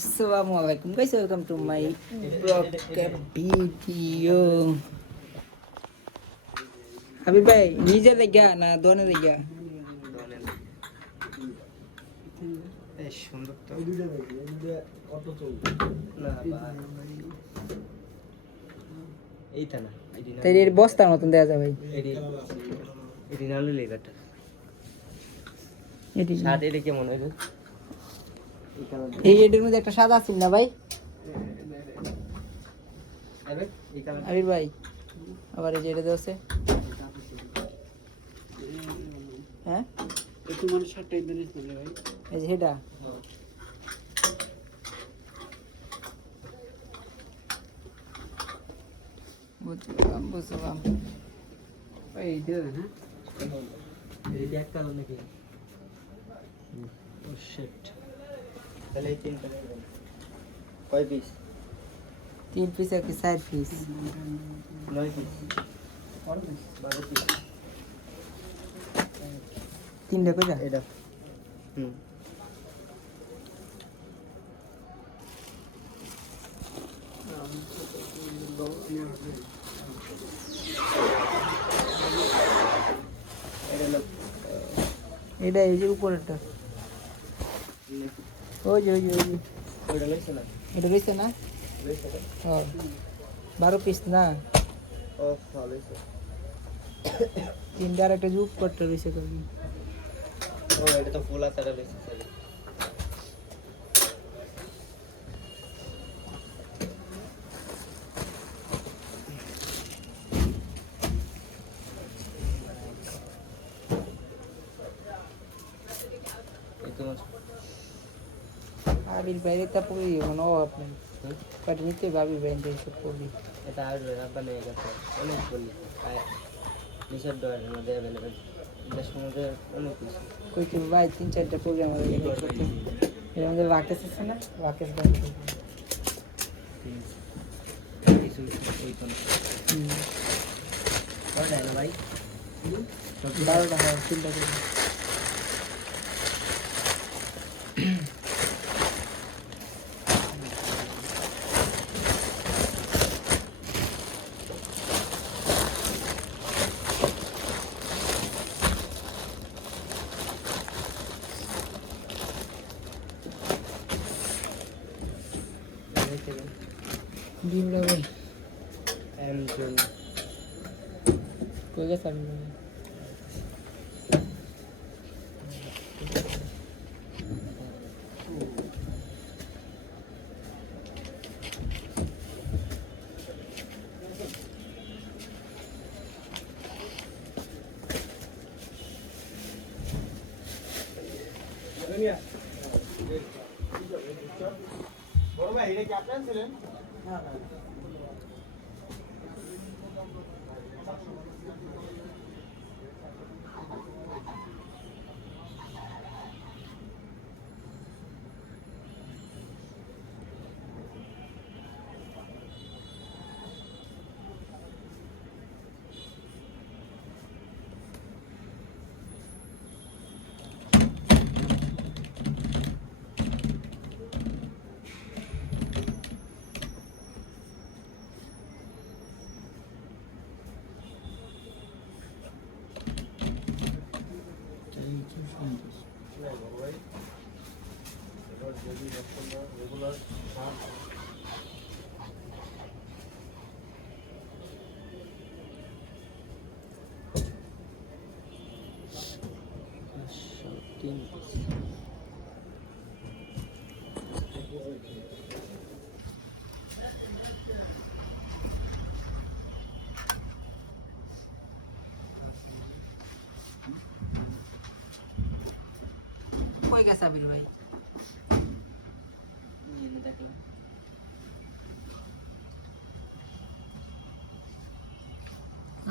Assalamualaikum guys, welcome to my broadcast video. Habib ভাই নিজে লেগা না দোনে লেগা? এই সুন্দর তো অটো চল না এইটা না তাই এর বস্তার মতন দেয়া যায় ভাই। এটি নালে লেগাটা এটি সাদা এটা কেমন হয় এই এটার মধ্যে একটা সাদা আছে না ভাই? আরে এই কালার আবির ভাই আবার এই যে এটা দেওয়া আছে। হ্যাঁ একটু মানে শার্টটাই দেনিস না ভাই। এই যে এটা বুঝলাম এই দিয়ে দেন হ্যাঁ। এই ব্যাক কালার নাকি ও শিট তাহলে এই তিনটা কয় পিস 3 পিস আর কি 4 পিস 9 পিস 12 পিস তিনটা কইরা এটা হুম এটা এই যে উপরেরটা ওই যে ওইটা লইছে না এটা রয়েছে না? লইছে না হ্যাঁ 12 পিস না ও ভালো হইছে তিনটার একটা যুগ করতে রয়েছে কবি। ও এটা তো ফুল আছে এটা লইছে সরি এই তো আবির বাইরে তা পড়ি মানে ও আপনি কাটি নিতে ভাবি বাইরে এসে পড়ি। এটা আর রাব্বা নিয়ে গেছে অনেক বলি নিচের ডয়ের মধ্যে অ্যাভেলেবেল দেশ মধ্যে অনেক কিছু কই কি ভাই 3-4টা প্রোগ্রাম আমাদের করতে এর মধ্যে রাকেশ আছে না রাকেশ ভাই কিছু ওই কোন কয়টা এলো ভাই 12টা হয় 3টা করে ডিমটা ভাই এমজন কই গেছে আমি বড় ভাই এটা কি আপনার ছিলেন না কই গেছে আবির ভাই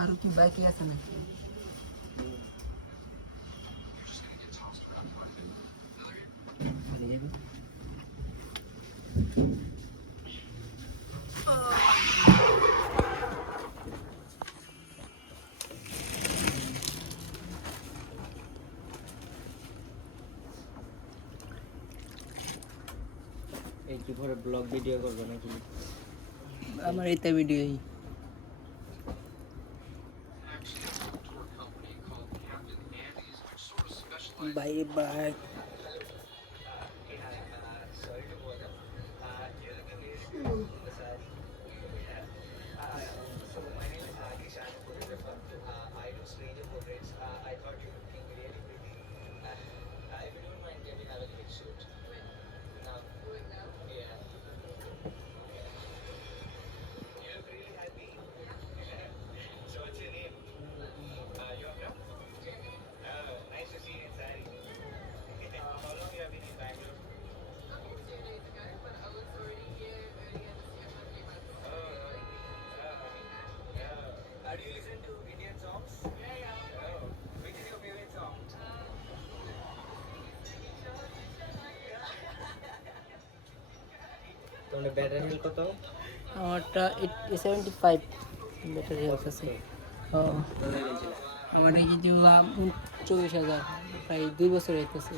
আর কি বাইকে আছে নাকি এই কি পরে ব্লগ ভিডিও করবে নাকি? আমার এইটা ভিডিওই বাই বাই। তোমার ব্যাটারি হেলথ কত? আমারটা 75 ব্যাটারি হেলথ আছে। আমার কিছু 24,000, প্রায় 2 বছর হইতেছে।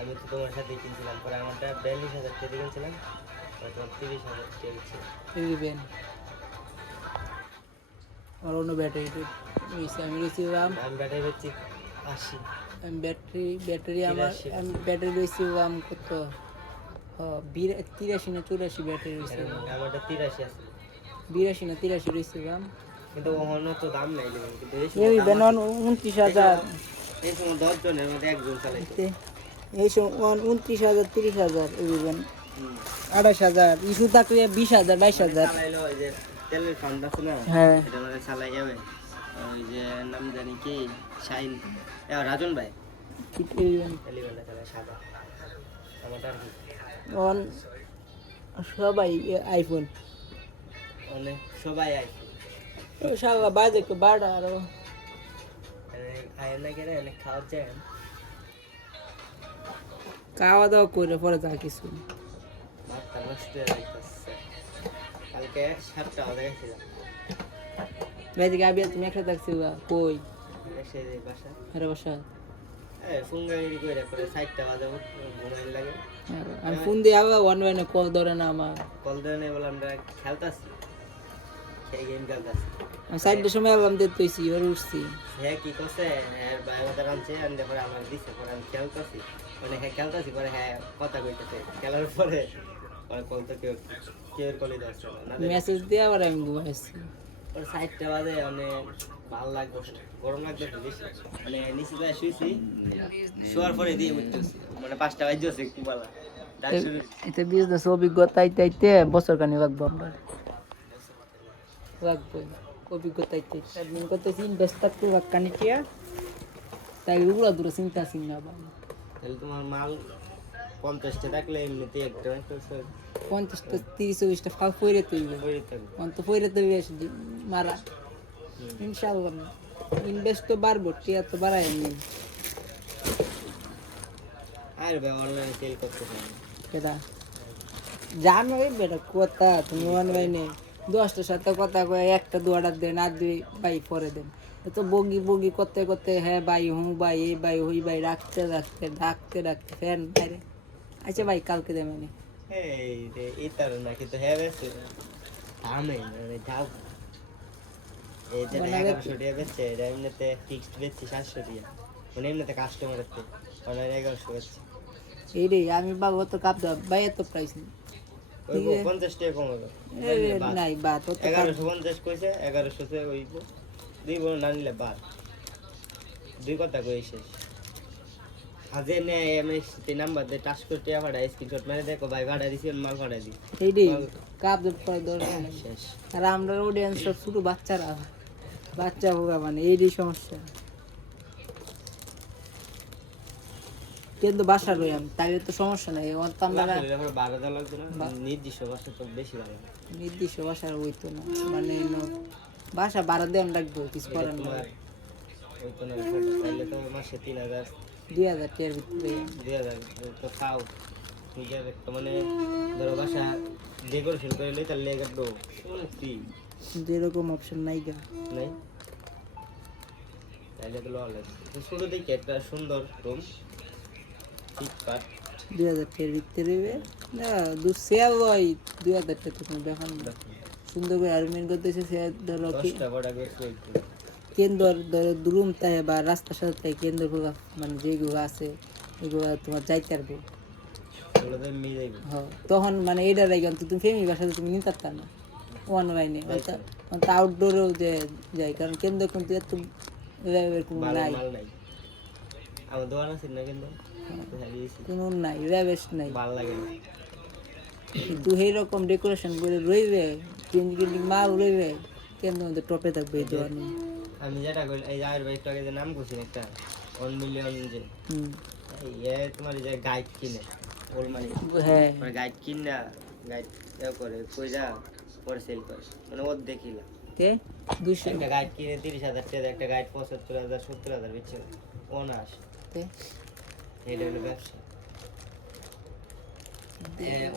আমি তো তোমার সাথে কিনছিলাম, পরে আমারটা 42,000 টাকা দিয়ে কিনছিলাম, আর তোমার 30,000 টাকা দিচ্ছে। দিবেন আর অন্য ব্যাটারি আমি রেছিলাম। আমি ব্যাটারি বেচছি 80। আমি ব্যাটারি আমার 83 আমি ব্যাটারি রেছিলাম কত 83 না 84 ব্যাটারি রেছিলাম। আমারটা 83 আছে, 82 না 83 রেছিলাম। কিন্তু ওখানে তো দাম নাই দেখুন, কিন্তু এই এই সময় দাম বেনন আছে। 29,000, এই সময় 10 জনের মধ্যে একজন চালাইছে। এই সময় 29,000 30,000 এদিবেন 28,000, ইস্যু থাকলে 20,000 22,000। চালাইলো ওই যে তেলের ফান্ড আছে না, হ্যাঁ এটা মানে চালাই যাবে। ওই যে নাম জানি কি শাইন, রাজন ভাই এলিভেনটা চালায় সাদা। আমারটা আর কি অন সবাই আইফোন অনেক সবাই আইছে, শালা বাজে একটু বাড়া আরো। আয়ের না গেলে অনেক খাওয়া যায়। খাওয়া দাওয়া করে পরে যা কিছু মাথা নষ্ট হয়ে যাইতেছে। কালকে 7টা বাজে গেছিলাম বেদিকে আবিয়া তুমি একসাথে থাকছি কই এসে বাসা, আরে বাসা। ফুঙ্গাগিরি করে পরে 4টা বাজে ঘুমাইন লাগে। আমি ফোন দিয়ে আবার অনলাইনে কল ধরে না আমার। কল দেয় না বলে আমরা খেলতেছি, সেই গেম খেলতেছি। আমি 4টার সময় অ্যালার্ম দিয়ে তুইছি এবার উঠছি। হ্যাঁ কি করছে, হ্যাঁ ভাই আমাদের আনছে আনতে পরে আমার দিচ্ছে, পরে আমি খেলতেছি, মানে হ্যাঁ খেলতেছি, পরে হ্যাঁ কথা কইতেছে, খেলার পরে পরে কল তো কেউ কলই যাচ্ছে না। মেসেজ দিয়ে আবার আমি ঘুমাইছি। পরে 4টা বাজে মানে ভালো লাগতো, গরম লাগতো বেশি, মানে নিচে যায় শুয়েছি, শোয়ার পরে দিয়ে উঠতেছি, মানে 5টা বাজে আছে কি বলা এতে বিজনেস অভিজ্ঞতা আইতে বছর খানি লাগবো আমরা, লাগবে অভিজ্ঞতা আইতে। একদিন করতেছি ইনভেস্ট থাকতে কানি টিয়া, তাই উড়া দূরে চিন্তা চিন্তা তাহলে তোমার মাল 50টা থাকলে এমনিতে একটা 50টা 30-40টা ফাল ফইরে তুইবে হয়ে থাকবে। অন্ত ফইরে তুইবে মারা ইনশাআল্লাহ। ইনভেস্ট তো বাড়বো, টিয়া তো বাড়ায় নি। আর ভাই অনলাইনে সেল করতে পারি কেটা জানো এই বেটা কথা তুমি অনলাইনে 10টার সাথে কথা কয়ে একটা 2 অর্ডার দেন আর 2 বাই পরে দেন। তো বগি বগি করতে করতে হ্যাঁ ভাই হুঁ ভাই এই ভাই হই ভাই রাখতে রাখতে ডাকতে ডাকতে ফ্যান বাইরে। আচ্ছা ভাই কালকে দেবে মানে এই রে এটার না কিন্তু হ্যাঁ বেশি দামে মানে যাও এই যে 1100 টাকা বেচছে, এটা এমনিতে ফিক্সড বেচছি 700 টাকা, মানে এমনিতে কাস্টমারের থেকে মানে 1100 বেচছে। এই রে আমি বাবু তো কাপ দাও ভাই এত প্রাইস নেই ওই 50 টাকা কম হবে নাই বা তো 1150 কইছে, 1100 তে ওই দুই বড় না নিলে বাদ, দুই কথা কই শেষ। আজে নে আমি তিন নাম্বার দে টাচ করে টিয়া ফাড়া স্ক্রিনশট মেরে দেখো ভাই ভাড়া দিছি মাল ফাড়া দি এই রে কাপ দাও পরে দরকার নেই। শেষ। আর আমরা অডিয়েন্স সব শুধু বাচ্চারা, বাচ্চা হোগা মানে এই সমস্যা। কিন্তু বাসা রই আমি তাই তো সমস্যা নাই। আমরা তারপরে 12 লাগবে না, নির্দিষ্ট বাসা তো বেশি ভালো। নির্দিষ্ট বাসার হইতো না, মানে বাসা ভাড়া দেন লাগবে কিছু করার না। ওই তো না তাহলে তো মাসে 3000 2,000 টাকার ভিতরে 2000 তো খাও নিজের একটা, মানে ধরো বাসা ডেকোরেশন করে লই তাহলে লেগে দো শুনছি যেরকম অপশন নাই গা নাই, তাহলে তো লওয়া লাগবে। তো শুরু থেকে একটা সুন্দর রুম, ফিটফাট 2000 টাকার ভিতরে হইবে না দূর সেল হয় 2000 টাকা তুমি দেখান না সুন্দর করে আর্মিন করতেছে সে ধরো কি 10টা বড় বেশি কেন্দ্র ধরো রুম তাই বা রাস্তার সাথে তাই কেন্দ্র মানে যেগুলো আছে এগুলো তোমার যাইতে পারবো ওগুলো তো মিলে যাবে তখন মানে এটা লাগে তুমি ফ্যামিলি বাসাতে তুমি নিতে পারতা না অনলাইনে অন্ত আউটডোরেও যে যাই কারণ কেন্দ্র কিন্তু এত এরকম ভালো নাই মাল নাই আমার দোকান আছে না কিন্তু হারিয়েছি কোনো নাই র্যাবেশ নাই ভালো লাগে না কিন্তু এইরকম ডেকোরেশন করে রইবে কেন্দ্রিক মাল রইবে কেন্দ্র মধ্যে টপে থাকবে এই দোকানে আমি যেটা করি এই আগের বাইকটা আগে যে নাম করছি একটা 1 মিলিয়ন যে হুম তোমার এই যে গাইড কিনে ওল মানি হ্যাঁ মানে গাইড কিনা গাইড করে কইরা পরে সেল করে মানে ওর দেখিলা কে 200 একটা গাইড কিনে 30,000 টাকা একটা গাইড 75,000 70,000 বেচছে অনাস তে এটা হলো ব্যবসা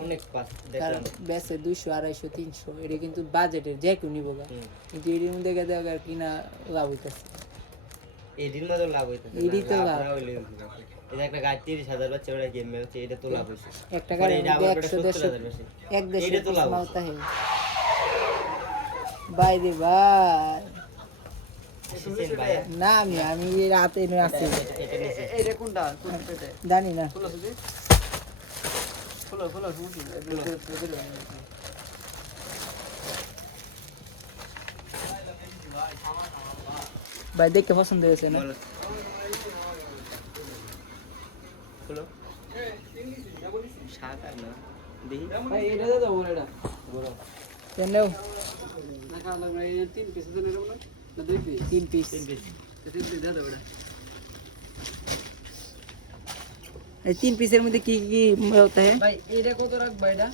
অনেক পাস কারণ দেখলাম বেসে 200 250 300 এটা কিন্তু বাজেটের যে কেউ নিব গা কিন্তু এর মধ্যে গেলে আর কিনা লাভ হইতাছে এদিন মতো লাভ হইতো এডি তো লাভ। এটা একটা গাইড 30,000 বাচ্চা ওরা গেম মেলছে এটা তো লাভ হইছে একটা পরে গাড়ির এটা মধ্যে আবার 100 70,000 150 বেশি এক দেশে এটা তো লাভ মালতা হে বাই রে ভাই এসেছেন ভাইয়া না আমি রাতে এনে আসি এটা নিচে এটা কোনটা কোন পেটে জানি না খোলো সুজি খোলো সমস্যা ভাই দেখে পছন্দ হয়েছে না বলো খুলো সাত আর না দেখি ভাই এটা দে দাও এটা বলো কেন না খাওয়া লাগবে এই 3 পিস দেন এরকম না 2 পিস 3 পিস 3 পিস 3 পিস দাও এটা এই 3 পিসের মধ্যে কি কি होता है ভাই এটা কত রাখবা এটা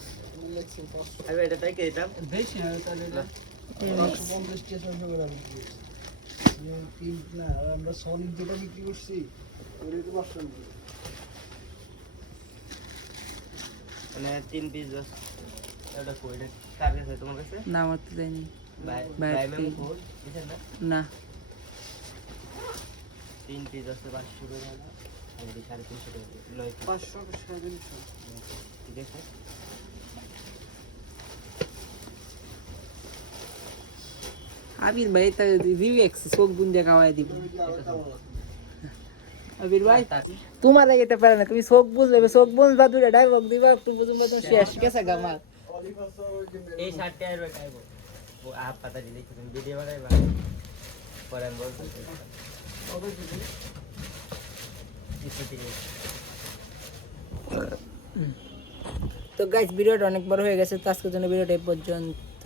আমি এটা তাই দিতাম বেশি হয় তাহলে এটা 150 টাকা করে রাখবো তিন না আমরা সলিড যেটা বিক্রি করছি ওটা তো 500 মানে 3 পিস বাস এটা কোইটা কার কাছে তোমার কাছে না আমার তো দেয়নি বাই বাই বাই মেমো তিন। কোড দিছেন না না 3 পিস আছে 500 টাকা আর 350 টাকা 9 500 টাকা দিন ঠিক আছে আবির ভাই তা রিউএক্স চোখ বুন দেখাওয়াই দিব আবির ভাই তোমার লাগাইতে পারে না তুমি চোখ বুঝবে চোখ বুঝবা দুটা ডায়লগ দিবা একটু বুঝবা তুমি শেষ কেসা গামাল এই শার্টটা আর খাইবো ও আপ পাতা দিলে তুমি ভিডিও বানাইবা পরে আমি বলতে তো গাইস ভিডিওটা অনেক বড় হয়ে গেছে তো আজকের জন্য ভিডিওটা এই পর্যন্ত